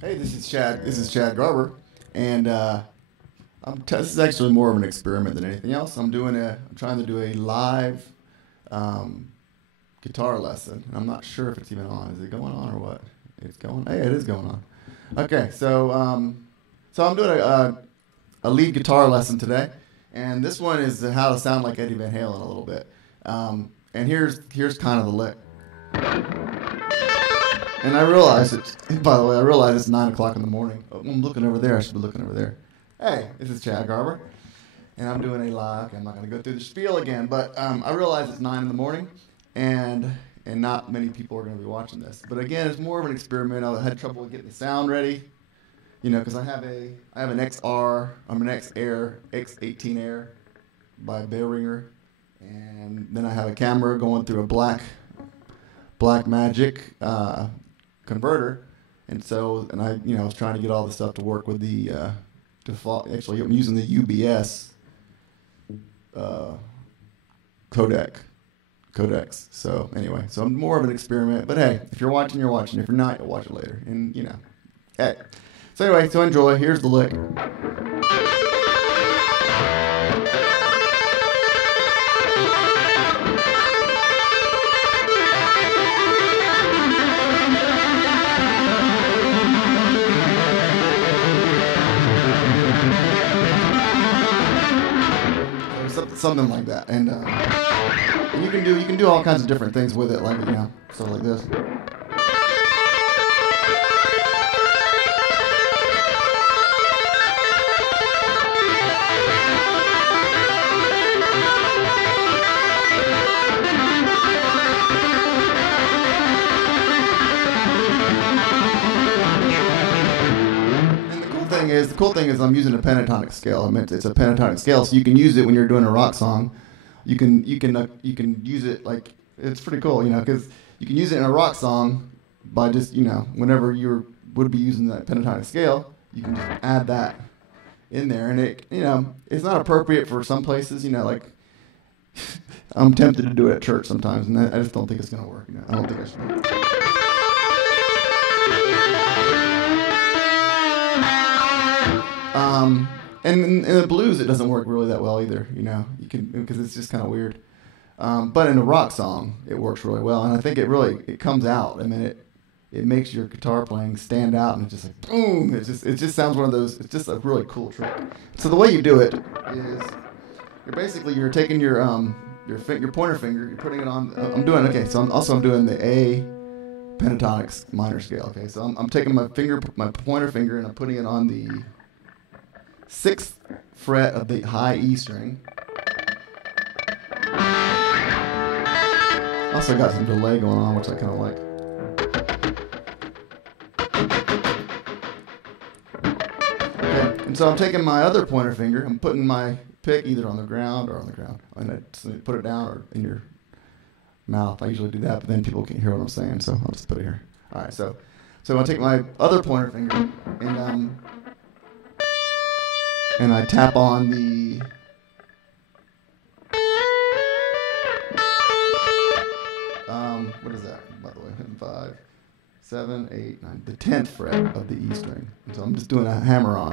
Hey, this is Chad. This is Chad Garber, and this is actually more of an experiment than anything else. I'm trying to do a live um, guitar lesson, and I'm not sure if it's even on. Is it going on or what? It's going. Hey, it is going on. Okay, so I'm doing a lead guitar lesson today, and this one is how to sound like Eddie Van Halen a little bit. And here's kind of the lick. And I realize it's, by the way, I realize it's 9 o'clock in the morning. Oh, I'm looking over there. I should be looking over there. Hey, this is Chad Garber. And I'm doing a live. Okay, I'm not going to go through the spiel again, but I realize it's 9 in the morning, and not many people are going to be watching this. But again, it's more of an experiment. I had trouble getting the sound ready, because I have an an X Air, X18 Air by Behringer, and then I have a camera going through a Black Magic converter, and I was trying to get all the stuff to work with the default. Actually, I'm using the UBS codecs. So anyway, so I'm more of an experiment. But hey, if you're watching, you're watching. If you're not, you'll watch it later. And hey. So anyway, so enjoy. Here's the lick. Something like that, and you can do all kinds of different things with it, like stuff like this. The cool thing is I'm using a pentatonic scale. I mean, it's a pentatonic scale, so you can use it when you're doing a rock song. You can use it like it's pretty cool, because you can use it in a rock song by just whenever you would be using that pentatonic scale, you can just add that in there, and it's not appropriate for some places, like I'm tempted to do it at church sometimes, and I just don't think it's gonna work. I don't think I should. And in the blues, it doesn't work really that well either. You can because it's just kind of weird. But in a rock song, it works really well, and I think it comes out. I mean, it makes your guitar playing stand out, and it's just like boom. It just sounds one of those. It's just a really cool trick. So the way you do it is you're taking your pointer finger, you're putting it on. I'm doing the A pentatonic minor scale. Okay, so I'm taking my pointer finger, and I'm putting it on the 6th fret of the high E string. Also got some delay going on, which I kind of like. Okay, and so I'm taking my other pointer finger, I'm putting my pick either on the ground, and I put it down or in your mouth. I usually do that, but then people can't hear what I'm saying, so I'll just put it here. All right, so I take my other pointer finger and I tap on the what is that, by the way? 5, 7, 8, 9, the 10th fret of the E string. And so I'm just doing a hammer on.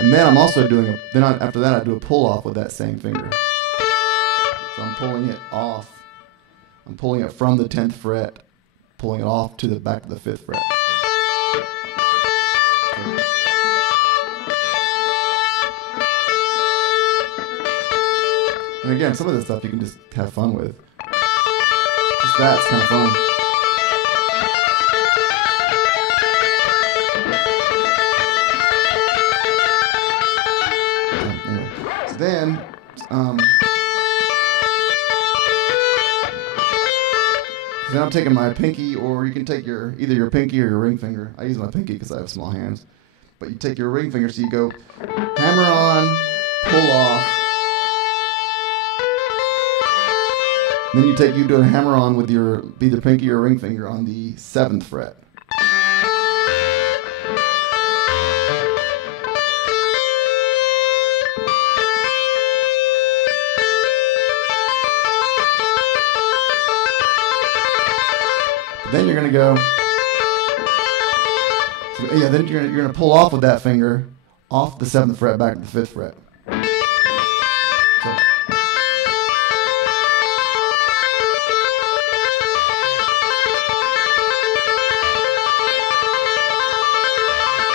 And then I'm also doing after that I do a pull off with that same finger. So I'm pulling it off. I'm pulling it from the 10th fret, pulling it off to the back of the 5th fret. And again, some of this stuff you can just have fun with. Just that's kind of fun. Anyway, so then, I'm taking my pinky, or you can take either your pinky or your ring finger. I use my pinky because I have small hands. But you take your ring finger, so you go hammer on, pull off. Then you do a hammer on with your either pinky or ring finger on the 7th fret. Then you're going to go So, yeah, then you're gonna pull off with that finger off the 7th fret back to the 5th fret.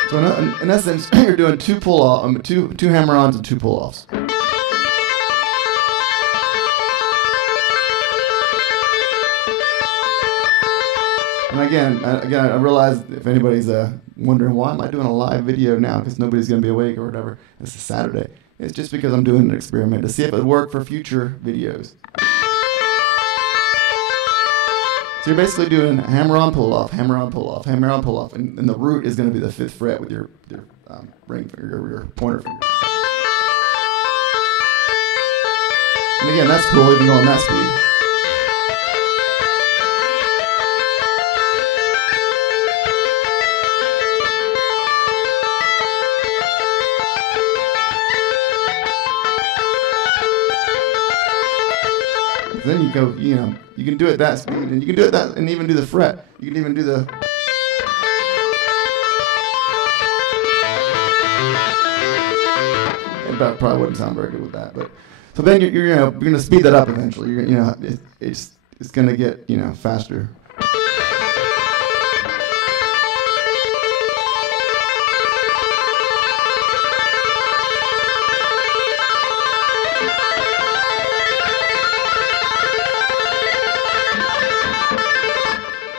So in essence, you're doing two hammer-ons and two pull-offs. And again, I realize if anybody's wondering why am I doing a live video now because nobody's going to be awake or whatever. This is Saturday. It's just because I'm doing an experiment to see if it would work for future videos. So you're basically doing hammer-on, pull-off, hammer-on, pull-off, hammer-on, pull-off, and the root is going to be the 5th fret with your ring finger or your pointer finger. And again, that's cool even going that speed. Then you go, you can do it that speed, and you can do it that, and even do the fret. You can even do the. It probably wouldn't sound very good with that, but so then you're gonna speed that up eventually. It's gonna get faster.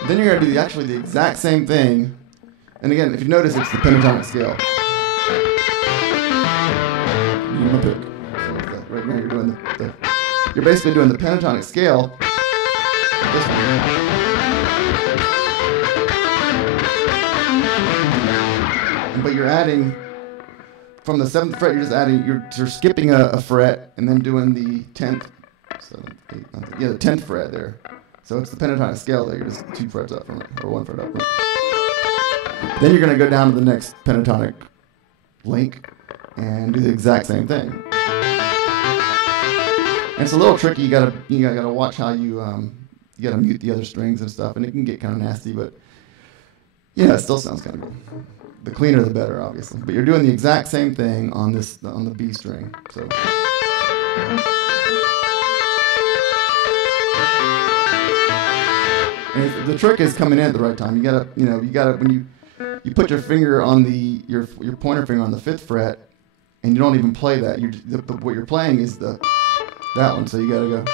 Then you're going to do actually the exact same thing. And again, if you notice, it's the pentatonic scale. Right now you're basically doing the pentatonic scale. This one. But you're adding, from the 7th fret, you're skipping a fret and then doing the 10th, 7, 8, 9, the 10th fret there. So it's the pentatonic scale there. You're just 2 frets up from it, or 1 fret up from it. Then you're going to go down to the next pentatonic link and do the exact same thing. And it's a little tricky. You gotta watch how you gotta mute the other strings and stuff, and it can get kind of nasty, but it still sounds kind of good. The cleaner the better, obviously. But you're doing the exact same thing on the B string. So. And the trick is coming in at the right time. You gotta when you put your finger on your pointer finger on the 5th fret, and you don't even play that. What you're playing is that one. So you gotta go.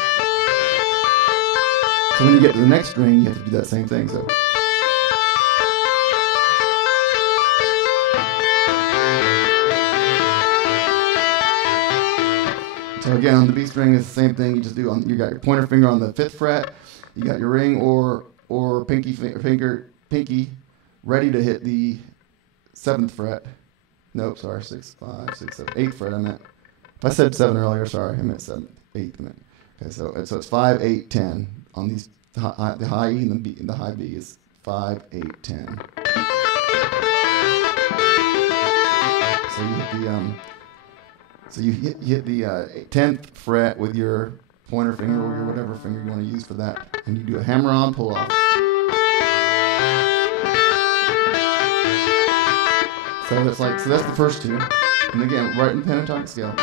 So when you get to the next string, you have to do that same thing. So. So again, on the B string, it's the same thing. You just do you got your pointer finger on the 5th fret. You got your ring or pinky ready to hit the 7th fret. Nope, sorry, 6, 5, 6, 7, 8th fret. I meant. If I said 7 earlier, sorry, I meant 7th, 8th. I meant. Okay, so it's 5, 8, 10 on these. The high E and the B and the high B is 5, 8, 10. So you hit the 10th fret with your pointer finger or your whatever finger you want to use for that, and you do a hammer-on, pull-off. So that's the first two, and again, right in the pentatonic scale.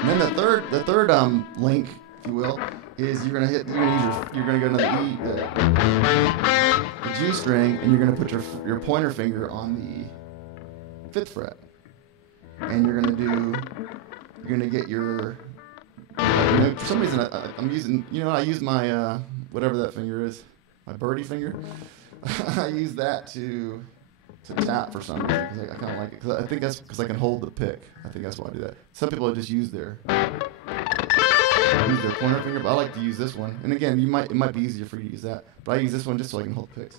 And then the third link, if you will, is you're gonna go to the E, the G string, and you're gonna put your pointer finger on the 5th fret, and you're gonna get your. For some reason, I'm using. I use my whatever that finger is, my birdie finger. I use that to tap for some reason because I kind of like it. Because I think that's because I can hold the pick. I think that's why I do that. Some people just use their pointer finger, but I like to use this one. And again, it might be easier for you to use that, but I use this one just so I can hold the pick.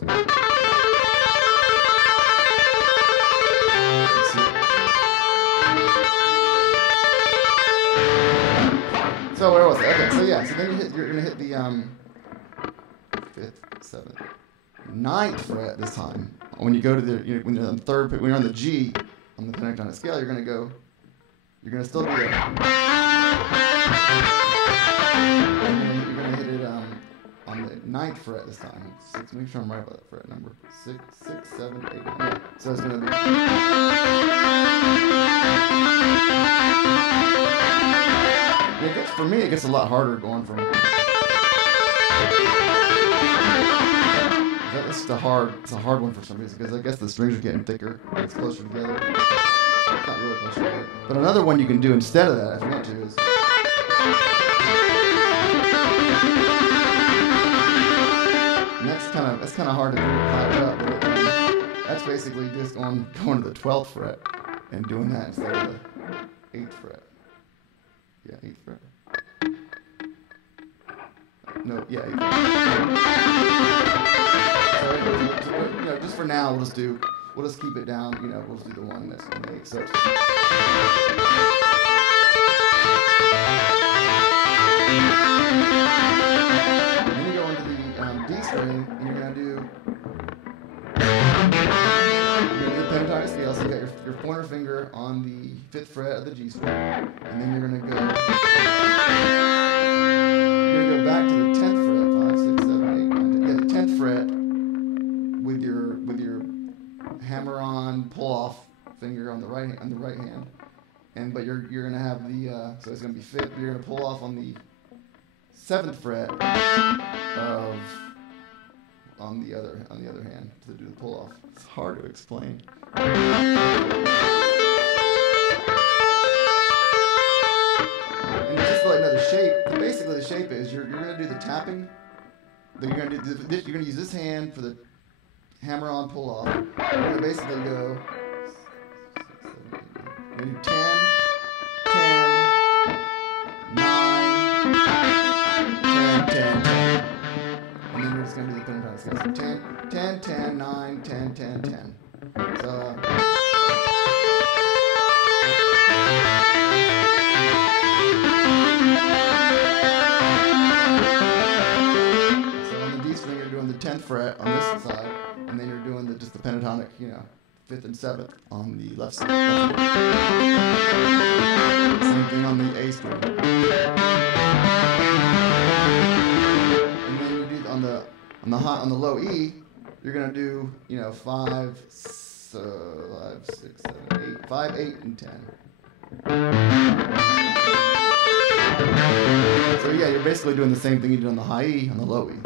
So where was it? Okay, so then you're gonna hit the 5th, 7th, 9th fret this time. When you go to when you're on the third, when you're on the G on the pentatonic scale, you're gonna still do it. You're gonna hit it on the 9th fret this time. Make sure I'm right about that fret number. 6, 7, 8, 9. Yeah. So it's going to be. For me, it gets a lot harder going from. It's a hard one for some reason because I guess the strings are getting thicker. It's closer together. It's not really closer together. But another one you can do instead of that, if you want to, is. And that's kind of hard to high up. But that's basically just going to the 12th fret and doing that instead of the 8th fret. Yeah, 8th fret. No, yeah, 8th fret. So, just for now, we'll just keep it down. We'll just do the one that's on the 8th. So. Then you go into the D string, and you're gonna do the pentatonic scale. So you got your pointer finger on the 5th fret of the G string, and then you're gonna go back to the 10th fret, 5, 6, 7, 8, 9, 10. Yeah, the 10th fret with your hammer-on pull-off finger on the right hand, but you're gonna have the so it's gonna be 5th. You're gonna pull off on the 7th fret on the other hand to do the pull-off. It's hard to explain. And just like the shape, basically the shape is you're gonna do the tapping. You're gonna use this hand for the hammer-on pull-off. You're gonna basically go. You're gonna do 10, 10, 9, 10, 10. And then you're just going to do the pentatonic scale. So 10, 10, 10, 9, 10, 10, 10. So on the D string, you're doing the 10th fret on this side, and then you're doing just the pentatonic, 5th and 7th on the left side. Same thing on the A string. And then you do on the low E, you're gonna do 5, 6, 7, 8, 5, 8, and 10. So yeah, you're basically doing the same thing you did on the high E on the low E.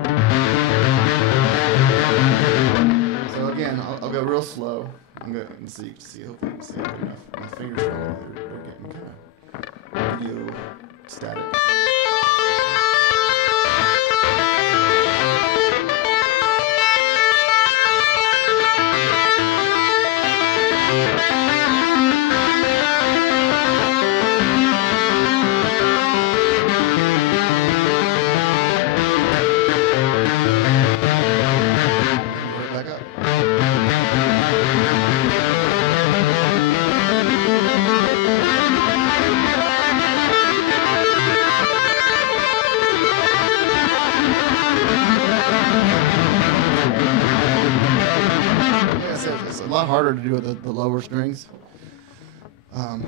So again, I'll go real slow. I'm going to see. Hopefully you can see it good enough. My fingers are getting kind of video static. It's a lot harder to do with the lower strings, and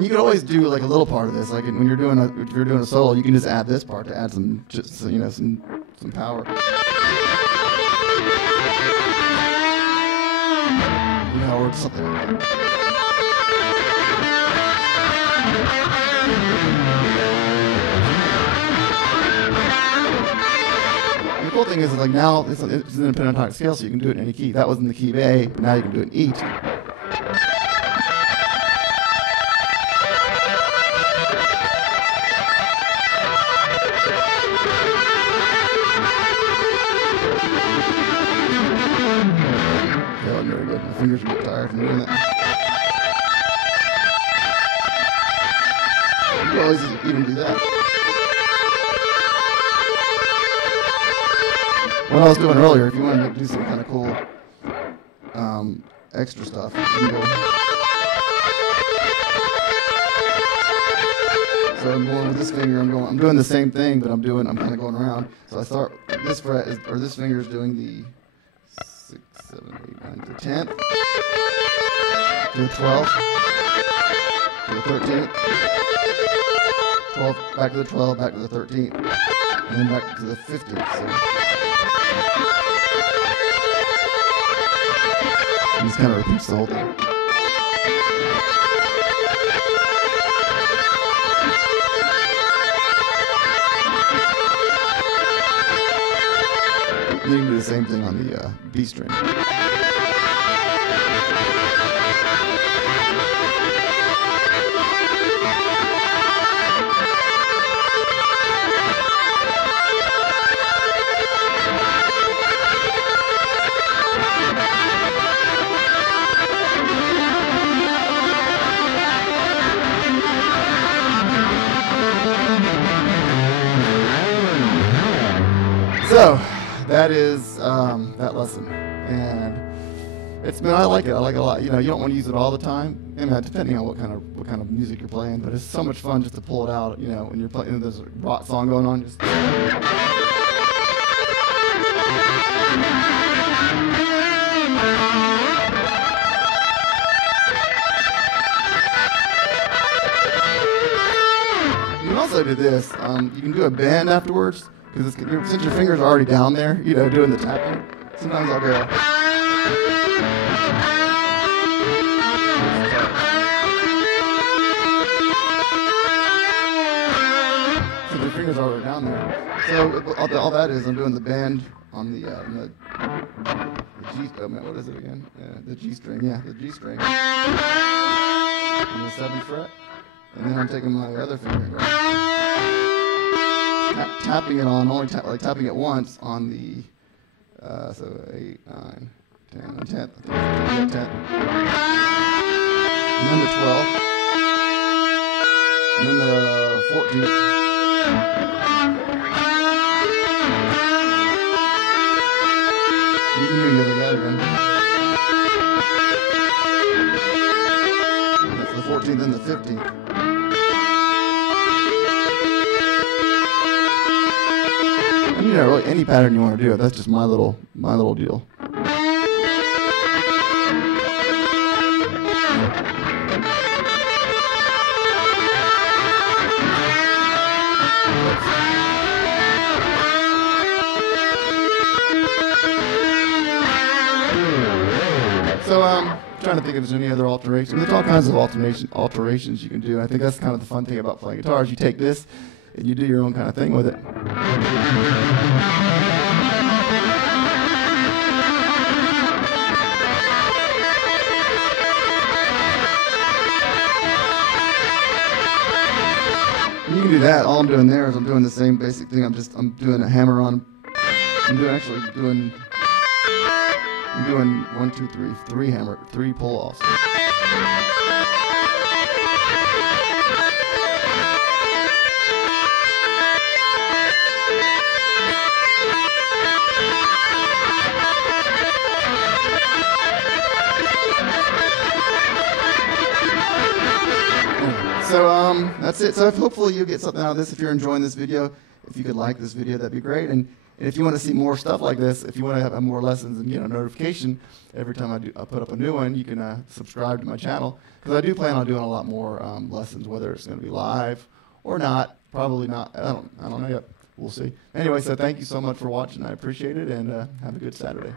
you can always do like a little part of this. Like when you're doing a solo, you can just add this part to add some power. Or something like that. The cool thing is like now it's in a pentatonic scale, so you can do it in any key. That was in the key of A, but now you can do it in E. Very good. My fingers get tired from doing that. You can always even do that. What I was doing earlier, if you wanted to do some kind of cool extra stuff, you can go. So I'm going with this finger. I'm doing the same thing, but I'm kind of going around. So I start this this finger is doing the 6, 7, 8, 9 to the 10th, to the 12th, to the 13th, 12, back to the 12th, back to the 13th. and then back to the 50th. So it just kind of repeats the whole thing. You can do the same thing on the B string. So that is that lesson, and I like it. I like it a lot. You know, you don't want to use it all the time, and depending on what kind of music you're playing. But it's so much fun just to pull it out. You know, when you're playing, there's a rock song going on, just. You can also do this. You can do a bend afterwards. Because since your fingers are already down there, you know, doing the tapping, sometimes I'll go. So your fingers are already down there. So all that is, I'm doing the bend on the G. Oh man, what is it again? The G string. Yeah, the G string. On the 7th fret, and then I'm taking my other finger. Tapping it on, only tapping it once on the, so 8, 9, 10, 10th, I think 10th. And then the 12th. And then the 14th. You can do the other guy again. That's the 14th and the 15th. You know, really any pattern you want to do. That's just my little deal. So trying to think if there's any other alterations. There's all kinds of alterations you can do. I think that's kind of the fun thing about playing guitar is you take this and you do your own kind of thing with it. And you can do that. All I'm doing there is I'm doing the same basic thing. I'm doing a hammer on. I'm doing 1, 2, 3 3 pull-offs. So that's it. So hopefully you'll get something out of this. If you're enjoying this video, if you could like this video, that'd be great. And if you want to see more stuff like this, if you want to have more lessons and get a notification every time I put up a new one, you can subscribe to my channel, because I do plan on doing a lot more lessons, whether it's going to be live or not. Probably not. I don't know yet. We'll see. Anyway, so thank you so much for watching. I appreciate it, and have a good Saturday.